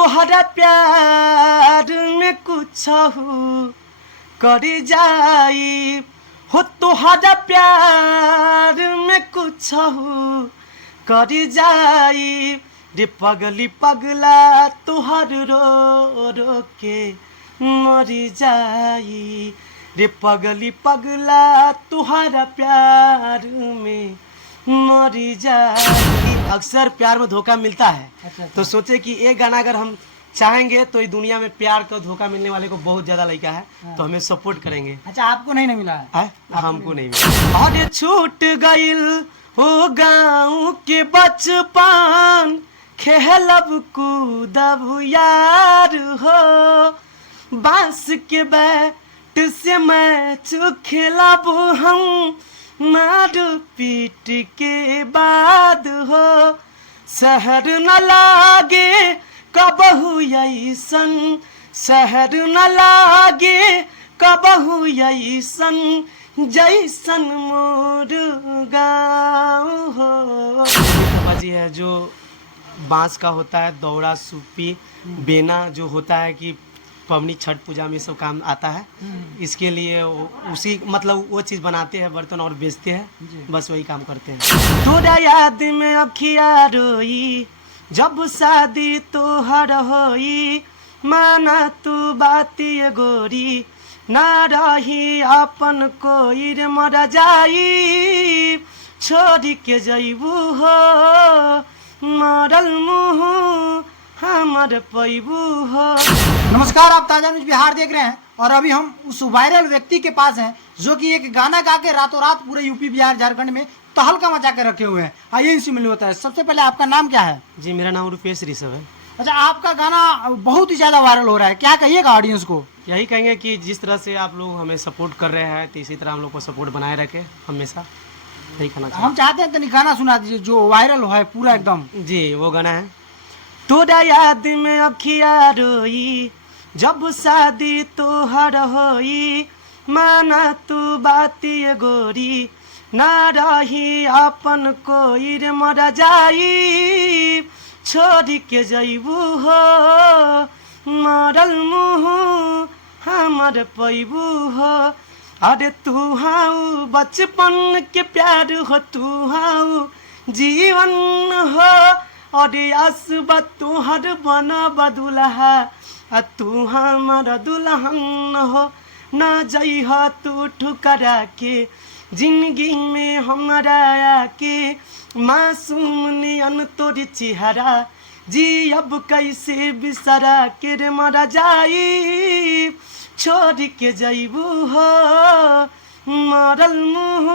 तोहरा प्यार में कुछ कर जाई हो, तोहरा प्यार में कुछ कर जाई रे पगली पगला तोहर रो रो के मर जाई रे पगली पगला तुहरा प्यार में मर जाई। अक्सर प्यार में धोखा मिलता है। अच्छा। तो सोचे कि एक गाना अगर हम चाहेंगे तो इस दुनिया में प्यार का धोखा मिलने वाले को बहुत ज्यादा लड़का है। हाँ। तो हमें सपोर्ट करेंगे। अच्छा, आपको नहीं मिला है? हमको नहीं मिला। अरे छूट गइल हो गाँव के बचपन, खेलब कूदब यार हो, बांस के बैट से मैच खेलब हम, मार पीट के बाद हो, शहर न लागे कबहू ऐसन, शहर न लागे कबहू ऐसन, जैसन मोर गाँव हो। बाजी है जो बांस का होता है, दौड़ा सूपी बेना जो होता है कि पवनी छठ पूजा में सब काम आता है। इसके लिए उसी मतलब वो चीज़ बनाते हैं बर्तन और बेचते हैं, बस वही काम करते हैं। तोरा याद में अखिया रोई जब शादी तोहर होई, माना तू बात ये गोरी, ना रही अपन कोई रे मर जाई, छोड़ के जइबू हो मरल मुँह हमर पैबू हो। नमस्कार, आप ताजा न्यूज बिहार देख रहे हैं और अभी हम उस वायरल व्यक्ति के पास हैं जो कि एक गाना गा के रातों रात पूरे यूपी बिहार झारखंड में तहलका मचा के रखे हुए हैं। आइए इनसे मिलने होता है। सबसे पहले आपका नाम क्या है? जी, मेरा नाम रुपेश ऋषभ है। अच्छा, आपका गाना बहुत ही ज्यादा वायरल हो रहा है, क्या कहिएगा ऑडियंस को? यही कहेंगे कि जिस तरह से आप लोग हमें सपोर्ट कर रहे हैं तो इसी तरह हम लोग को सपोर्ट बनाए रखे हमेशा, यही कहना चाहिए। हम चाहते हैं तो गाना सुना दीजिए जो वायरल है पूरा एकदम। जी, वो गाना है तोरा याद में अखिया रोई जब शादी तोहर होई, माना तू बात ये गोरी, ना रही अपन कोई रे मर जाई, छोड़ के जइबू हो मरल मुँह हमर पैबू हो। अरे तू हाउ बचपन के प्यार हो, तू हाउ जीवन हो, अरे आसबा तुहर बना बदुलहा, तू हमर दुल्हन हो, न जइह तू ठुकरा के जिंदगी में हमारा आके, मासूम नियन तोरी चेहरा जी अब कैसे बिसरा के रे मर जाई, छोड़ के जइबू हो मरल मुँह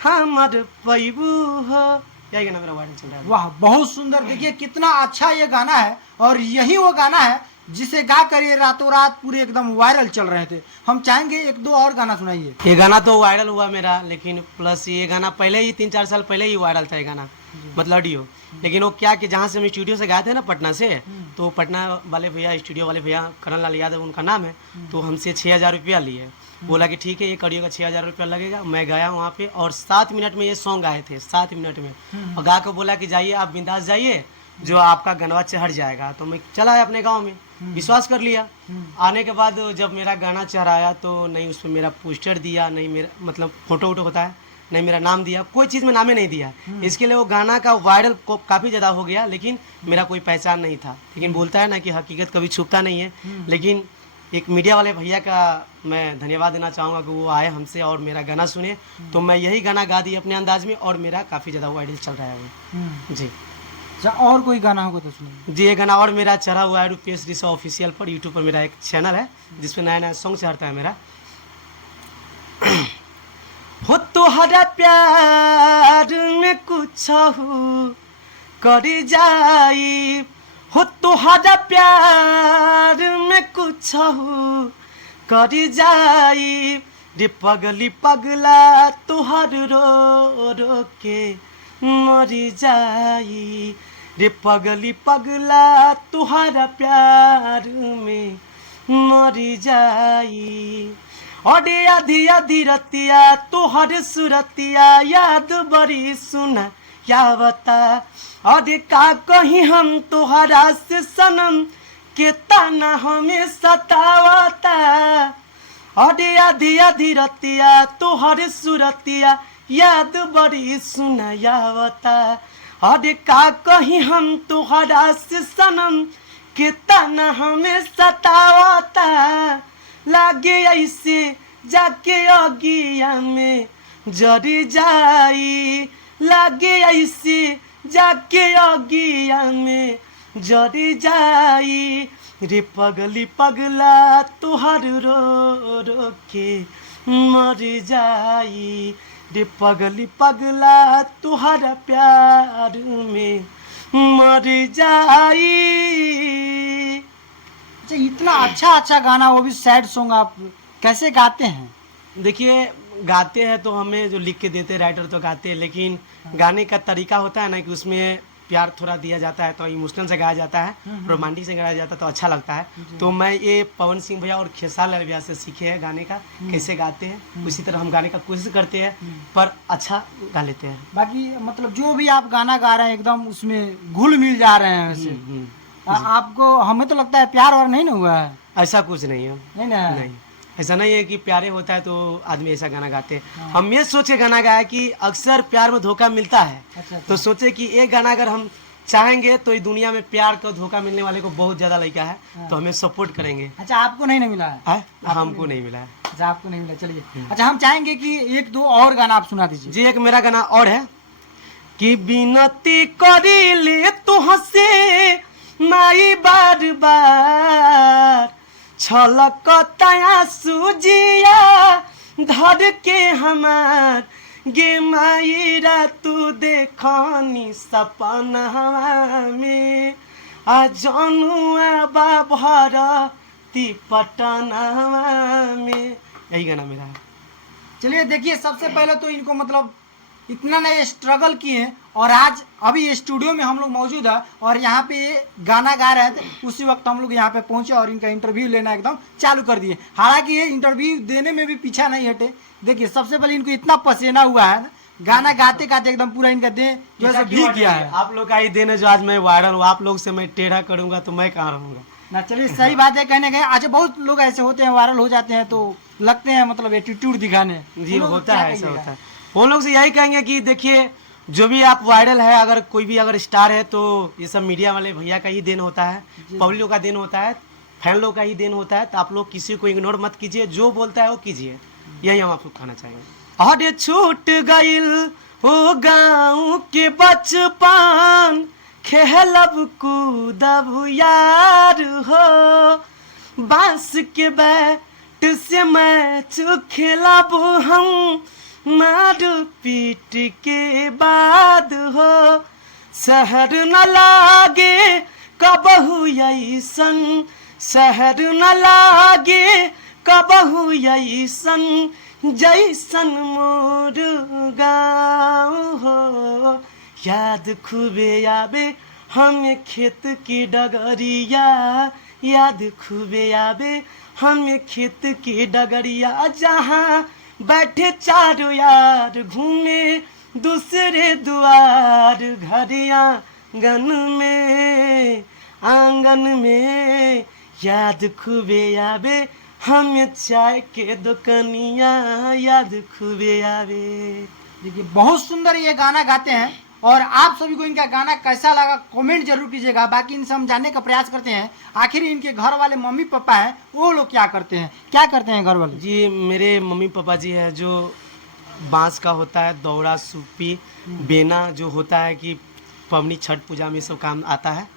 हमर पैबू हो। यही गाना मेरा वायरल चल रहा है। वाह, बहुत सुंदर। देखिए कितना अच्छा ये गाना है और यही वो गाना है जिसे गा कर ये रातों रात पूरे एकदम वायरल चल रहे थे। हम चाहेंगे एक दो और गाना सुनाइए। ये गाना तो वायरल हुआ मेरा, लेकिन प्लस ये गाना पहले ही 3-4 साल पहले ही वायरल था ये गाना, मतलब ऑडियो। लेकिन वो क्या कि जहाँ से हम स्टूडियो से गाए थे ना पटना से, तो पटना वाले भैया, स्टूडियो वाले भैया, करण लाल यादव उनका नाम है, तो हमसे 6,000 रुपया लिए। बोला कि ठीक है ये ऑडियो का 6,000 रुपया लगेगा। मैं गया वहाँ पे और 7 मिनट में ये सॉन्ग गाए थे, 7 मिनट में। और गा के बोला कि जाइए आप बिंदास जाइए, जो आपका गनवा चढ़ जाएगा। तो मैं चला आया अपने गांव में, विश्वास कर लिया। आने के बाद जब मेरा गाना चढ़ाया तो नहीं उस पर मेरा पोस्टर दिया, नहीं मेरा मतलब फोटो वोटो होता है, नहीं मेरा नाम दिया, कोई चीज़ में नामे नहीं दिया। इसके लिए वो गाना का वायरल काफ़ी ज़्यादा हो गया, लेकिन मेरा कोई पहचान नहीं था। लेकिन बोलता है ना कि हकीकत कभी छुपता नहीं है। लेकिन एक मीडिया वाले भैया का मैं धन्यवाद देना चाहूँगा कि वो आए हमसे और मेरा गाना सुने, तो मैं यही गाना गा दी अपने अंदाज में और मेरा काफ़ी ज़्यादा वायरल चल रहा है वो। जी, और कोई गाना होगा तो सुनिए। जी, ये गाना और मेरा चढ़ा हुआ है रुपेश ऋषभ ऑफिशियल पर, यूट्यूब पर मेरा एक चैनल है जिसपे नया नया सॉन्ग चढ़ता है मेरा। हो तोहरा प्यार में कुछ कर जाई हो, तोहरा प्यार में कुछ कर जाई रे पगली पगला तोहर रो रो के मर जाई रे पगली पगला तुहरा प्यार में मर जाई। अरे आधी आधी रतिया तोहर सुरतिया याद बड़ी सुना क्या बता। अरे का कहीं हम तोहरा से सनम के ताना हमें सतावता। अरे आधी आधी रतिया तोहर सुरतिया याद बड़ी सुनायावता। अरे का कहीं हम तोहरा से सनम के ताना हमें सतावता। लागे ऐसे जाके अगिया में जरी जाई। लागे ऐसे जाके अगिया में जरी जाई। रे पगली पगला तुहर रो रो के मर जाई। रे पगली पगला तुहर प्यार में मर जाई। अच्छा, इतना अच्छा गाना, वो भी सैड सॉन्ग, आप कैसे गाते हैं? देखिए, गाते हैं तो हमें जो लिख के देते हैं राइटर तो गाते हैं, लेकिन गाने का तरीका होता है ना कि उसमें प्यार थोड़ा दिया जाता है तो इमोशनल से गाया जाता है, रोमांटिक से गाया जाता है तो अच्छा लगता है। तो मैं ये पवन सिंह भैया और खेसारी लाल भैया से सीखे हैं गाने का कैसे गाते हैं, उसी तरह हम गाने का कोशिश करते हैं, पर अच्छा गा लेते हैं। बाकी मतलब जो भी आप गाना गा रहे हैं एकदम उसमें घुल मिल जा रहे हैं वैसे। आपको, हमें तो लगता है प्यार और नहीं ना हुआ है? ऐसा कुछ नहीं है। नहीं ना? नहीं, ऐसा नहीं है कि प्यारे होता है तो आदमी ऐसा गाना गाते हैं। हम ये सोच के गाना गाया कि अक्सर प्यार में धोखा मिलता है। अच्छा। तो सोचे कि एक गाना अगर हम चाहेंगे तो इस दुनिया में प्यार का धोखा मिलने वाले को बहुत ज्यादा लड़का है, तो हमें सपोर्ट करेंगे। अच्छा, आपको नहीं ना मिला है? हमको नहीं मिला है। अच्छा, आपको नहीं मिला, चलिए। अच्छा, हम चाहेंगे कि एक दो और गाना आप सुना दीजिए। जी, एक मेरा गाना और है कि बिनती करी ले तुहसे माई बार बार छलकता सूजिया धर के हमार। गे मायरा तू देखनी सपना में आ जनुआ भरती पटना में। यही गाना मेरा है। चलिए, देखिए, सबसे पहले तो इनको मतलब इतना नए स्ट्रगल किए हैं और आज अभी स्टूडियो में हम लोग मौजूद है और यहाँ पे गाना गा रहे थे, उसी वक्त हम लोग यहाँ पे पहुंचे और इनका इंटरव्यू लेना एकदम चालू कर दिए। हालांकि ये इंटरव्यू देने में भी पीछा नहीं हटे। देखिए, सबसे पहले इनको इतना पसीना हुआ है ना, गाना गाते गाते एकदम पूरा इनका देह जो है भीग गया है। आप लोग का ही देन है जो आज मैं वायरल हूँ। आप लोग से मैं टेढ़ा करूंगा तो मैं कहाँ रहूंगा ना। चलिए, सही बात है, कहने गए। अच्छा, बहुत लोग ऐसे होते हैं, वायरल हो जाते हैं तो लगते हैं मतलब एटीट्यूड दिखाने। जी, होता है, ऐसा होता है। वो लोग से यही कहेंगे कि देखिए, जो भी आप वायरल है, अगर कोई भी अगर स्टार है तो ये सब मीडिया वाले भैया का ही देन होता है, पब्लिक का देन होता है, फैन लोग का ही देन होता है। तो आप लोग किसी को इग्नोर मत कीजिए, जो बोलता है वो कीजिए, यही हम आपको कहना चाहेंगे। अरे छूट गइल ओ गाँव के बचपन खेलब कूदब यार हो। बांस के बैट से मैच खेलब हम मार पीट के बाद हो। शहर न लागे कबहू ऐसन, शहर न लागे कबहू ऐसन जैसन मोर गाँव हो। याद खूबे आवे हमें खेत की डगरिया, याद खूबे आवे हमें खेत की डगरिया, जहाँ बैठे चारों यार घूमे दूसरे द्वार। घरिया आंगन में याद खूबे आवे हमें चाय के दुकानिया, याद खूबे आवे। देखिए, बहुत सुंदर ये गाना गाते हैं और आप सभी को इनका गाना कैसा लगा कमेंट जरूर कीजिएगा। बाकी इनसे हम जानने का प्रयास करते हैं आखिर इनके घर वाले मम्मी पापा हैं वो लोग क्या करते हैं घर वाले? जी, मेरे मम्मी पापा जी है जो बांस का होता है, दौड़ा, सूपी, बेना जो होता है कि पवनी छठ पूजा में सब काम आता है,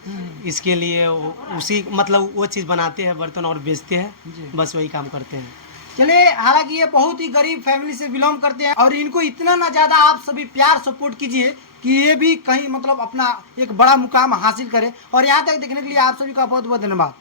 इसके लिए उसी मतलब वो चीज़ बनाते हैं, बर्तन और बेचते हैं, बस वही काम करते हैं। चलिए, हालांकि ये बहुत ही गरीब फैमिली से बिलोंग करते हैं और इनको इतना ना ज़्यादा आप सभी प्यार सपोर्ट कीजिए कि ये भी कहीं मतलब अपना एक बड़ा मुकाम हासिल करे। और यहाँ तक देखने के लिए आप सभी का बहुत बहुत धन्यवाद।